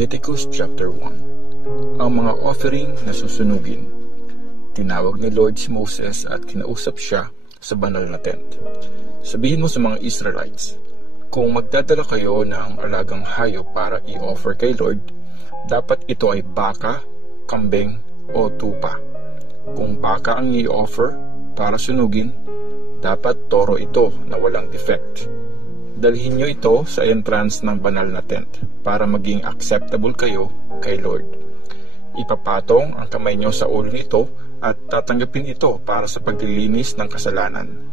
Leviticus chapter 1. Ang mga offering na susunugin. Tinawag ni Lord si Moses at kinausap siya sa banal na tent. Sabihin mo sa mga Israelites, kung magdadala kayo ng alagang hayop para i-offer kay Lord, dapat ito ay baka, kambing o tupa. Kung baka ang i-offer para sunugin, dapat toro ito na walang defect. Dalhin nyo ito sa entrance ng banal na tent para maging acceptable kayo kay Lord. Ipapatong ang kamay nyo sa ulo nito at tatanggapin ito para sa paglilinis ng kasalanan.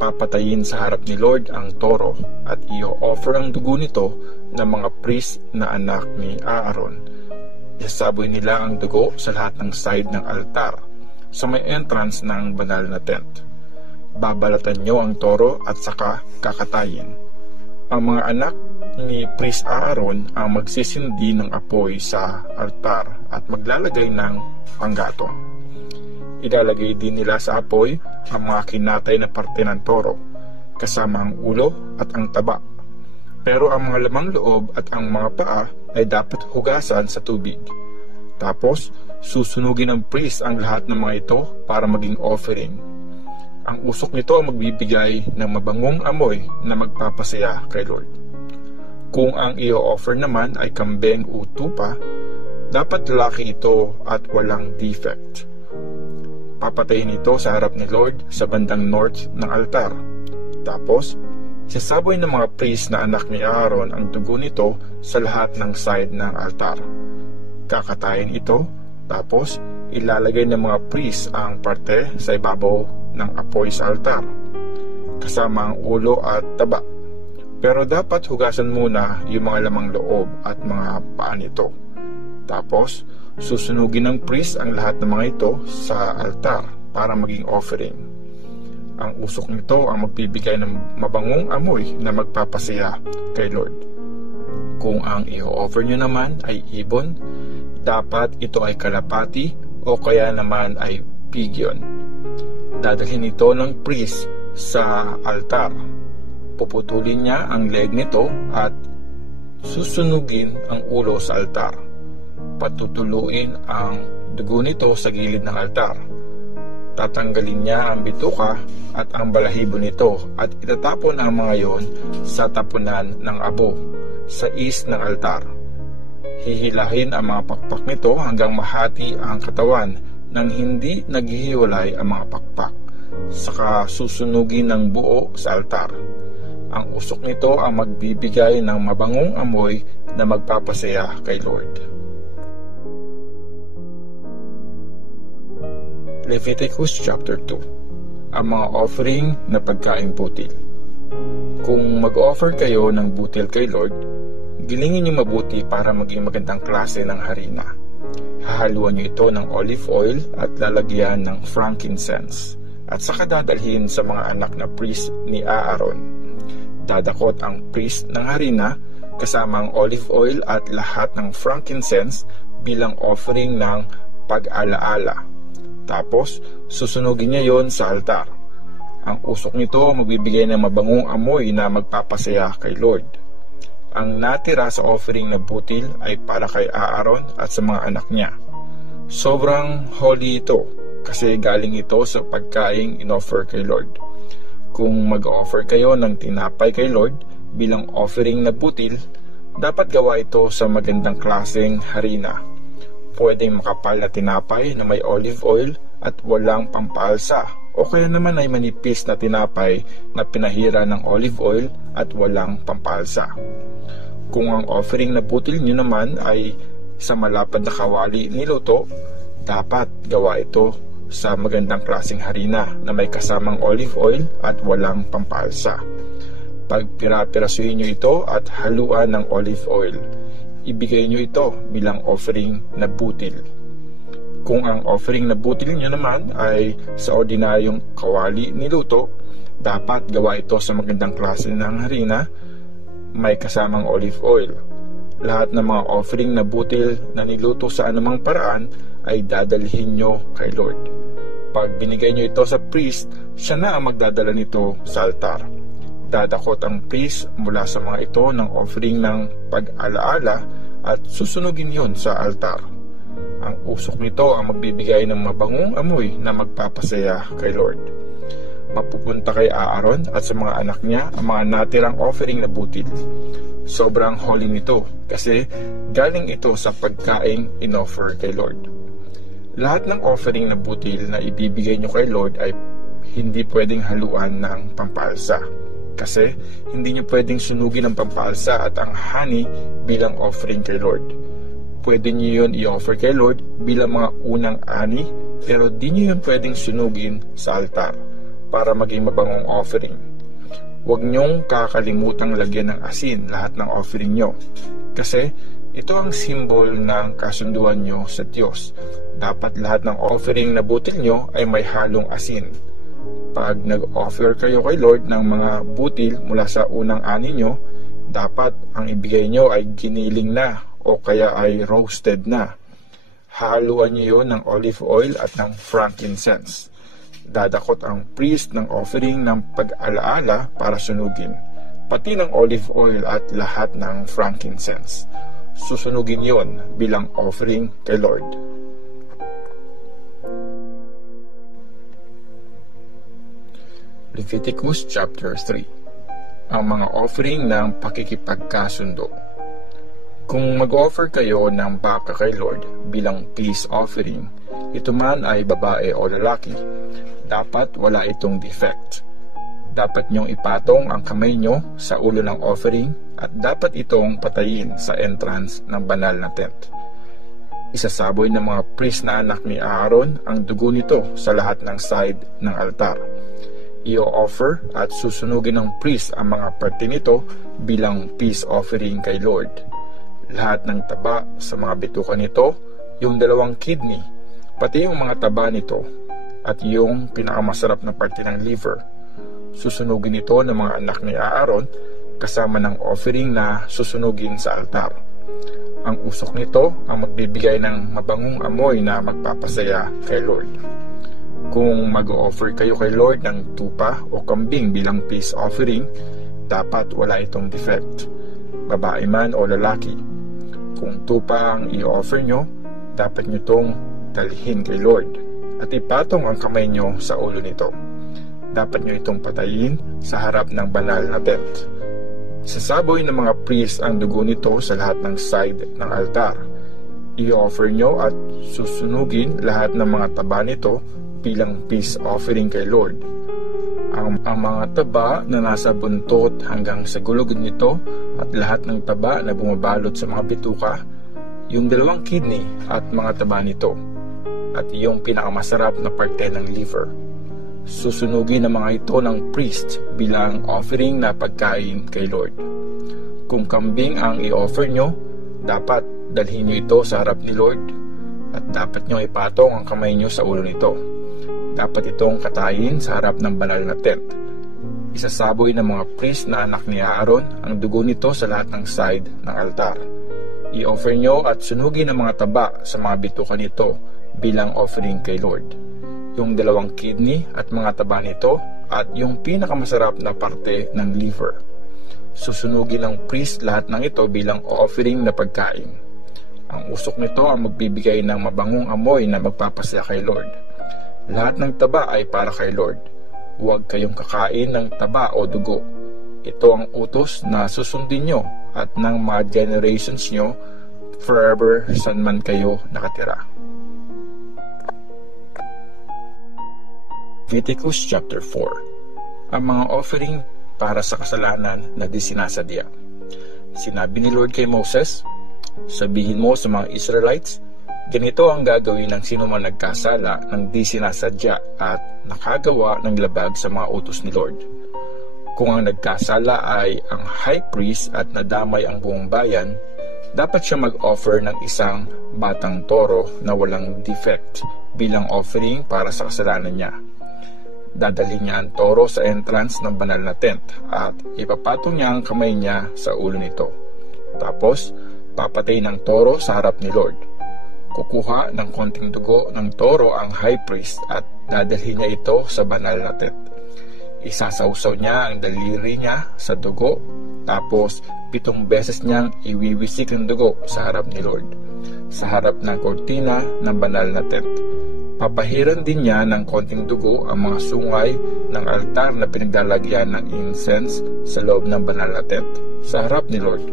Papatayin sa harap ni Lord ang toro at i-offer ang dugo nito ng mga priest na anak ni Aaron. Isasaboy nila ang dugo sa lahat ng side ng altar sa may entrance ng banal na tent. Babalatan nyo ang toro at saka kakatayin. Ang mga anak ni priest Aaron ang magsisindi ng apoy sa altar at maglalagay ng panggatong. Ilalagay din nila sa apoy ang mga kinatay na parte ng toro, kasama ang ulo at ang taba. Pero ang mga lamang loob at ang mga paa ay dapat hugasan sa tubig. Tapos, susunugin ng priest ang lahat ng mga ito para maging offering. Ang usok nito ang magbibigay ng mabangong amoy na magpapasaya kay Lord. Kung ang i-offer naman ay kambing o tupa, dapat lalaki ito at walang defect. Papatayin ito sa harap ni Lord sa bandang north ng altar. Tapos, sasaboy ng mga priest na anak ni Aaron ang dugo nito sa lahat ng side ng altar. Kakatayin ito, tapos ilalagay ng mga priest ang parte sa ibabaw ng apoy sa altar, kasama ang ulo at taba. Pero dapat hugasan muna yung mga lamang loob at mga paa nito. Tapos, susunugin ng priest ang lahat ng mga ito sa altar para maging offering. Ang usok nito ang magbibigay ng mabangong amoy na magpapasaya kay Lord. Kung ang i-offer nyo naman ay ibon, dapat ito ay kalapati o kaya naman ay pigeon. Dadalhin ito ng priest sa altar. Puputulin niya ang leg nito at susunugin ang ulo sa altar. Patutuluin ang dugo nito sa gilid ng altar. Tatanggalin niya ang bituka at ang balahibo nito at itatapon ang mga yon sa tapunan ng abo sa east ng altar. Hihilahin ang mga pakpak nito hanggang mahati ang katawan nang hindi naghihiwalay ang mga pakpak. Saka susunugin ng buo sa altar. Ang usok nito ang magbibigay ng mabangong amoy na magpapasaya kay Lord. Leviticus chapter 2. Ang mga offering na pagkaing butil. Kung mag-offer kayo ng butil kay Lord, gilingin niyo mabuti para maging magandang klase ng harina. Hahaluan niyo ito ng olive oil at lalagyan ng frankincense at saka dadalhin sa mga anak na priest ni Aaron. Dadakot ang priest ng harina kasama ang olive oil at lahat ng frankincense bilang offering ng pag-alaala. Tapos, susunugin niya yon sa altar. Ang usok nito magbibigay ng mabangong amoy na magpapasaya kay Lord. Ang natira sa offering na butil ay para kay Aaron at sa mga anak niya. Sobrang holy ito kasi galing ito sa pagkaing inoffer kay Lord. Kung mag-offer kayo ng tinapay kay Lord bilang offering na butil, dapat gawa ito sa magandang klaseng harina. Pwedeng makapal na tinapay na may olive oil at walang pampalsa, o kaya naman ay manipis na tinapay na pinahira ng olive oil at walang pampalsa. Kung ang offering na butil nyo naman ay sa malapad na kawali niluto, dapat gawa ito sa magandang klaseng harina na may kasamang olive oil at walang pampalsa. Pagpira-pirasuhin nyo ito at haluan ng olive oil. Ibigay nyo ito bilang offering na butil. Kung ang offering na butil nyo naman ay sa ordinaryong kawali niluto, dapat gawa ito sa magandang klase ng harina may kasamang olive oil. Lahat ng mga offering na butil na niluto sa anumang paraan ay dadalhin nyo kay Lord. Pag binigay nyo ito sa priest, siya na ang magdadala nito sa altar. Dadakot ang priest mula sa mga ito ng offering ng pag-alaala at susunugin yon sa altar. Ang usok nito ang magbibigay ng mabangong amoy na magpapasaya kay Lord. Mapupunta kay Aaron at sa mga anak niya ang mga natirang offering na butil. Sobrang holy nito kasi galing ito sa pagkaing inoffer kay Lord. Lahat ng offering na butil na ibibigay nyo kay Lord ay hindi pwedeng haluan ng pampaalsa. Kasi hindi nyo pwedeng sunugin ang pampaalsa at ang honey bilang offering kay Lord. Pwede nyo yun i-offer kay Lord bilang mga unang ani, pero di nyo yun pwedeng sunugin sa altar para maging mabangong offering. Huwag nyong kakalimutang lagyan ng asin lahat ng offering nyo, kasi ito ang simbol ng kasunduan nyo sa Diyos. Dapat lahat ng offering na butil nyo ay may halong asin. Pag nag-offer kayo kay Lord ng mga butil mula sa unang ani nyo, dapat ang ibigay nyo ay giniling na o kaya ay roasted na. Haluan nyo yun ng olive oil at ng frankincense. Dadakot ang priest ng offering ng pag-alaala para sunugin, pati ng olive oil at lahat ng frankincense. Susunugin yon bilang offering kay Lord. Leviticus chapter 3. Ang mga offering ng pakikipagkasundo. Kung mag-offer kayo ng baka kay Lord bilang peace offering, ito man ay babae o lalaki, dapat wala itong defect. Dapat nyong ipatong ang kamay nyo sa ulo ng offering at dapat itong patayin sa entrance ng banal na tent. Isasaboy ng mga priest na anak ni Aaron ang dugo nito sa lahat ng side ng altar. I-offer at susunugin ng priest ang mga parte nito bilang peace offering kay Lord. Lahat ng taba sa mga bituka nito, yung 2 kidney, pati yung mga taba nito, at yung pinakamasarap na parte ng liver. Susunugin ito ng mga anak ni Aaron kasama ng offering na susunugin sa altar. Ang usok nito ang magbibigay ng mabangong amoy na magpapasaya kay Lord. Kung mag-offer kayo kay Lord ng tupa o kambing bilang peace offering, dapat wala itong defect, babae man o lalaki. Kung tupa ang i-offer nyo, dapat nyo itong dalhin kay Lord at ipatong ang kamay nyo sa ulo nito. Dapat nyo itong patayin sa harap ng banal na tent. Sasaboy ng mga priest ang dugo nito sa lahat ng side ng altar. I-offer nyo at susunugin lahat ng mga taba nito bilang peace offering kay Lord. Ang mga taba na nasa buntot hanggang sa gulog nito at lahat ng taba na bumabalot sa mga bituka, yung 2 kidney at mga taba nito, at yung pinakamasarap na parte ng liver. Susunugin ang mga ito ng priest bilang offering na pagkain kay Lord. Kung kambing ang i-offer nyo, dapat dalhin nyo ito sa harap ni Lord at dapat nyo ipatong ang kamay nyo sa ulo nito. Dapat itong katayin sa harap ng banal na tent. Isasaboy ng mga priest na anak ni Aaron ang dugo nito sa lahat ng side ng altar. I-offer nyo at sunugin ang mga taba sa mga bituka nito bilang offering kay Lord. Yung 2 kidney at mga taba nito at yung pinakamasarap na parte ng liver. Susunugin ng priest lahat ng ito bilang offering na pagkain. Ang usok nito ang magbibigay ng mabangong amoy na magpapasaya kay Lord. Lahat ng taba ay para kay Lord. Huwag kayong kakain ng taba o dugo. Ito ang utos na susundin nyo at ng mga generations nyo forever saan man kayo nakatira. Leviticus chapter 4. Ang mga offering para sa kasalanan na di sinasadya. Sinabi ni Lord kay Moses, sabihin mo sa mga Israelites, ganito ang gagawin ng sino man nagkasala ng di sinasadya at nakagawa ng labag sa mga utos ni Lord. Kung ang nagkasala ay ang high priest at nadamay ang buong bayan, dapat siya mag-offer ng isang batang toro na walang defect bilang offering para sa kasalanan niya. Dadalhin niya ang toro sa entrance ng banal na tent at ipapatong niya ang kamay niya sa ulo nito. Tapos, papatay ng toro sa harap ni Lord. Kukuha ng konting dugo ng toro ang high priest at dadalhin niya ito sa banal na tent. Isasawsaw niya ang daliri niya sa dugo, tapos 7 beses niyang iwiwisik ang dugo sa harap ni Lord, sa harap ng kortina ng banal na tent. Papahiran din niya ng konting dugo ang mga sungay ng altar na pinaglalagyan ng incense sa loob ng banal na tent, sa harap ni Lord.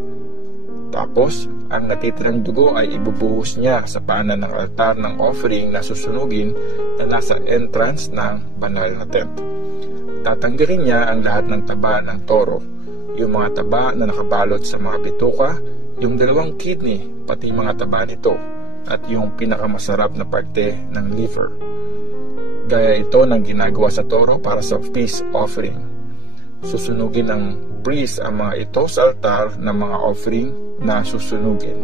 Tapos, ang natitirang dugo ay ibubuhos niya sa paanan ng altar ng offering na susunugin na nasa entrance ng banal na tent. Tatanggalin niya ang lahat ng taba ng toro, yung mga taba na nakabalot sa mga bituka, yung 2 kidney, pati mga taba nito, at yung pinakamasarap na parte ng liver. Gaya ito ng ginagawa sa toro para sa peace offering. Susunugin ng priest ang mga ito sa altar ng mga offering na susunugin.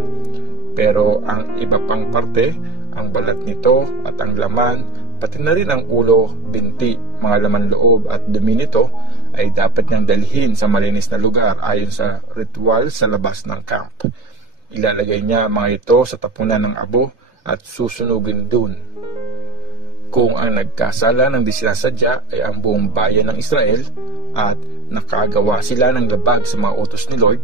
Pero ang iba pang parte, ang balat nito at ang laman, pati na rin ang ulo, binti, mga laman loob at dumi nito ay dapat niyang dalhin sa malinis na lugar ayon sa ritual sa labas ng camp. Ilalagay niya mga ito sa tapunan ng abo at susunugin dun. Kung ang nagkasala ng di sinasadya ay ang buong bayan ng Israel at nakagawa sila ng labag sa mga utos ni Lord,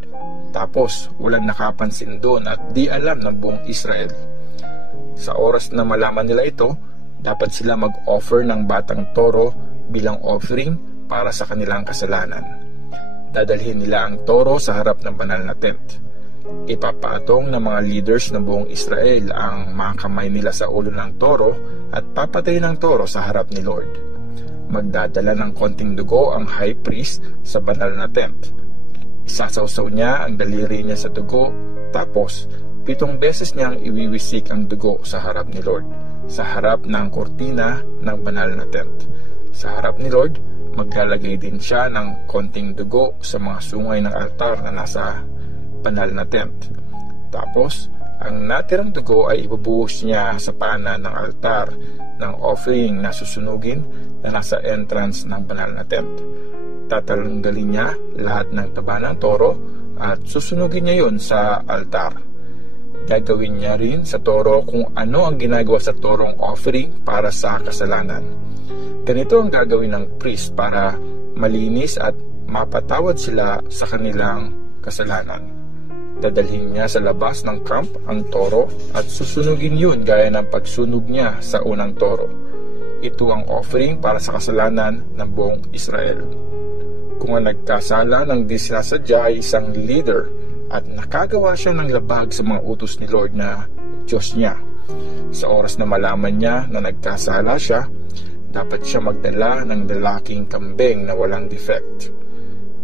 tapos walang nakapansin doon at di alam ng buong Israel. Sa oras na malaman nila ito, dapat sila mag-offer ng batang toro bilang offering para sa kanilang kasalanan. Dadalhin nila ang toro sa harap ng banal na tent. Ipapatong ng mga leaders ng buong Israel ang mga kamay nila sa ulo ng toro at papatayin ng toro sa harap ni Lord. Magdadala ng konting dugo ang high priest sa banal na tent. Isasawsaw niya ang daliri niya sa dugo, tapos 7 beses niyang iwiwisik ang dugo sa harap ni Lord, sa harap ng kortina ng banal na tent. Sa harap ni Lord, maglalagay din siya ng konting dugo sa mga sungay ng altar na nasa banal na tent. Tapos, ang natirang dugo ay ibubuhos niya sa paanan ng altar ng offering na susunugin na nasa entrance ng banal na tent. Tatanggalin niya lahat ng taba ng toro at susunugin niya yon sa altar. Gagawin niya rin sa toro kung ano ang ginagawa sa torong offering para sa kasalanan. Ganito ang gagawin ng priest para malinis at mapatawad sila sa kanilang kasalanan. Dadalhin niya sa labas ng camp ang toro at susunugin yun gaya ng pagsunog niya sa unang toro. Ito ang offering para sa kasalanan ng buong Israel. Kung ang nagkasala ng di sinasadya ay isang leader at nakagawa siya ng labag sa mga utos ni Lord na Diyos niya, sa oras na malaman niya na nagkasala siya, dapat siya magdala ng lalaking kambing na walang defect.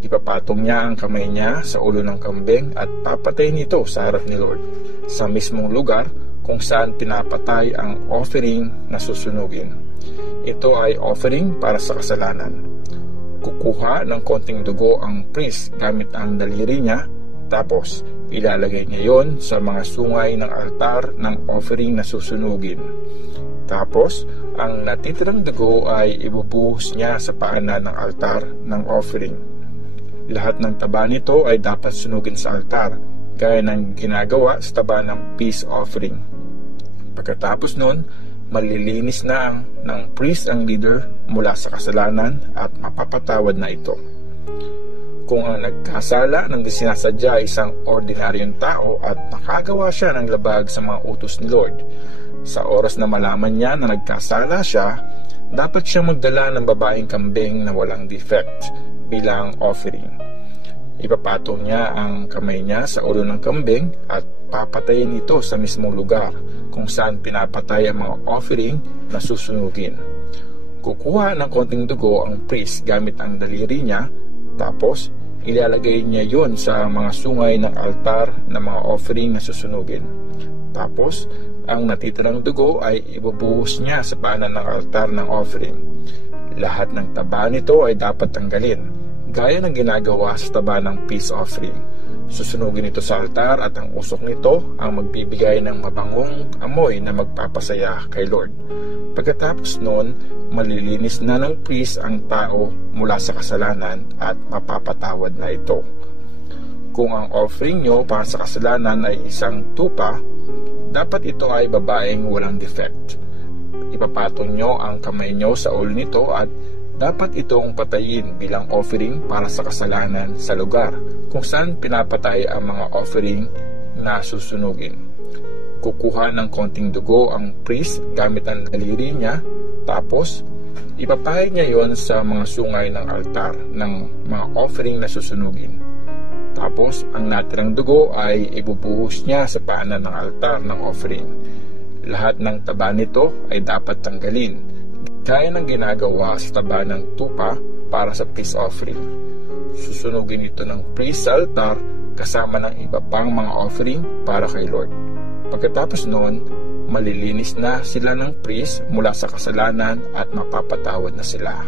Ipapatong niya ang kamay niya sa ulo ng kambing at papatayin ito sa harap ni Lord, sa mismong lugar kung saan pinapatay ang offering na susunugin. Ito ay offering para sa kasalanan. Kukuha ng konting dugo ang priest gamit ang daliri niya, tapos ilalagay niya yon sa mga sungay ng altar ng offering na susunugin. Tapos, ang natitirang dugo ay ibubuhos niya sa paanan ng altar ng offering. Lahat ng taba nito ay dapat sunugin sa altar, gaya ng ginagawa sa taba ng peace offering. Pagkatapos nun, malilinis na ng priest ang leader mula sa kasalanan at mapapatawad na ito. Kung ang nagkasala ng di sinasadya ay isang ordinaryong tao at nakagawa siya ng labag sa mga utos ni Lord, sa oras na malaman niya na nagkasala siya, dapat siya magdala ng babaeng kambing na walang defect bilang offering. Ipapatong niya ang kamay niya sa ulo ng kambing at papatayin ito sa mismong lugar kung saan pinapatay ang mga offering na susunugin. Kukuha ng konting dugo ang priest gamit ang daliri niya, tapos ilalagay niya yon sa mga sungay ng altar na mga offering na susunugin. Tapos, ang natitirang dugo ay ibubuhos niya sa paanan ng altar ng offering. Lahat ng taba nito ay dapat tanggalin, gaya ng ginagawa sa taba ng peace offering. Susunugin ito sa altar at ang usok nito ang magbibigay ng mabangong amoy na magpapasaya kay Lord. Pagkatapos noon, malilinis na ng priest ang tao mula sa kasalanan at mapapatawad na ito. Kung ang offering nyo para sa kasalanan ay isang tupa, dapat ito ay babaeng walang defect. Ipapatong nyo ang kamay nyo sa ulo nito at Dapat itong patayin bilang offering para sa kasalanan sa lugar kung saan pinapatay ang mga offering na susunugin. Kukuha ng konting dugo ang priest gamit ang daliri niya, tapos ipapahid niya yon sa mga sungay ng altar ng mga offering na susunugin. Tapos ang natirang dugo ay ibubuhos niya sa paanan ng altar ng offering. Lahat ng taba nito ay dapat tanggalin, gaya ng ginagawa sa taba ng tupa para sa peace offering. Susunugin ito ng priest sa altar kasama ng iba pang mga offering para kay Lord. Pagkatapos noon, malilinis na sila ng priest mula sa kasalanan at mapapatawad na sila.